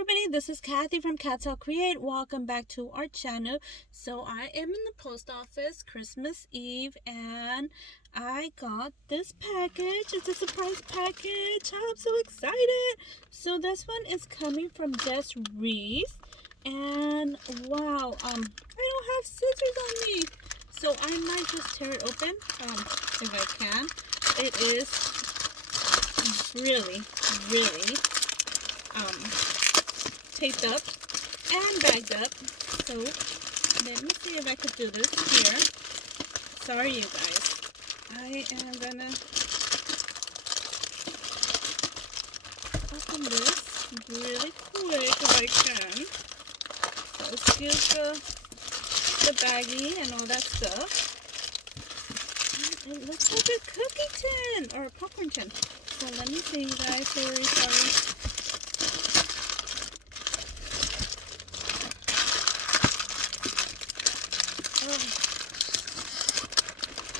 everybody, this is Kathy from Katzelcreate. Welcome back to our channel. So I am in the post office Christmas Eve and I got this package. It's a surprise package. I'm so excited. So this one is coming from Just Reef. And wow, I don't have scissors on me. So I might just tear it open if I can. It is really taped up and bagged up. So let me see if I could do this here. Sorry you guys. I am gonna open this really quick if I can. So excuse the baggie and all that stuff. And it looks like a cookie tin or a popcorn tin. So let me see you guys. Sorry.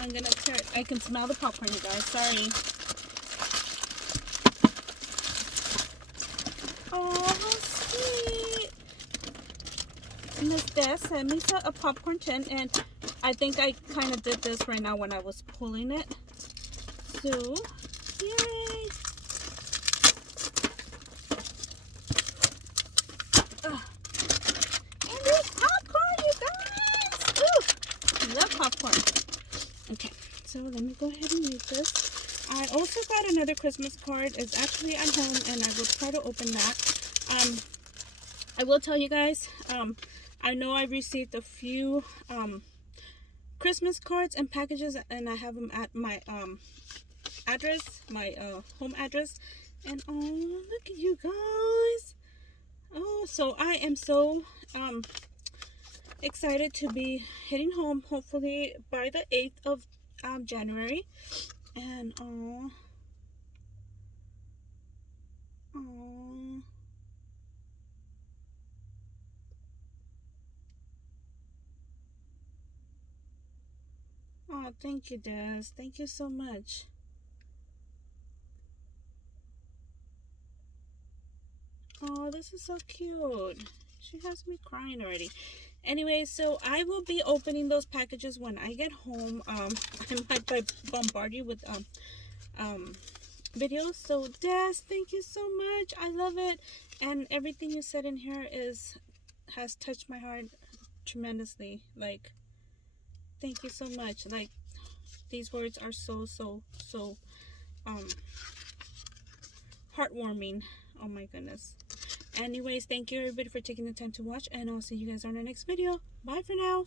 I'm gonna tear it. I can smell the popcorn, you guys. Sorry. Oh, how sweet. Miss Des sent me a popcorn tin, and I think I kind of did this right now when I was pulling it. So, yay. And there's popcorn, you guys. Ooh, love popcorn. Okay, so let me go ahead and use this. I also got another Christmas card. It's actually at home, and I will try to open that. I will tell you guys, I know I received a few Christmas cards and packages, and I have them at my address, my home address. And oh, look at you guys. Oh, so I am so excited to be heading home, hopefully by the 8th of January. And oh, thank you, Des. Thank you so much. Oh, this is so cute. She has me crying already. Anyway, so I will be opening those packages when I get home. I might bombard you with videos. So Des, thank you so much. I love it, and everything you said in here has touched my heart tremendously. Like, thank you so much. Like, these words are so heartwarming. Oh my goodness. Anyways, thank you everybody for taking the time to watch, and I'll see you guys on our next video. Bye for now.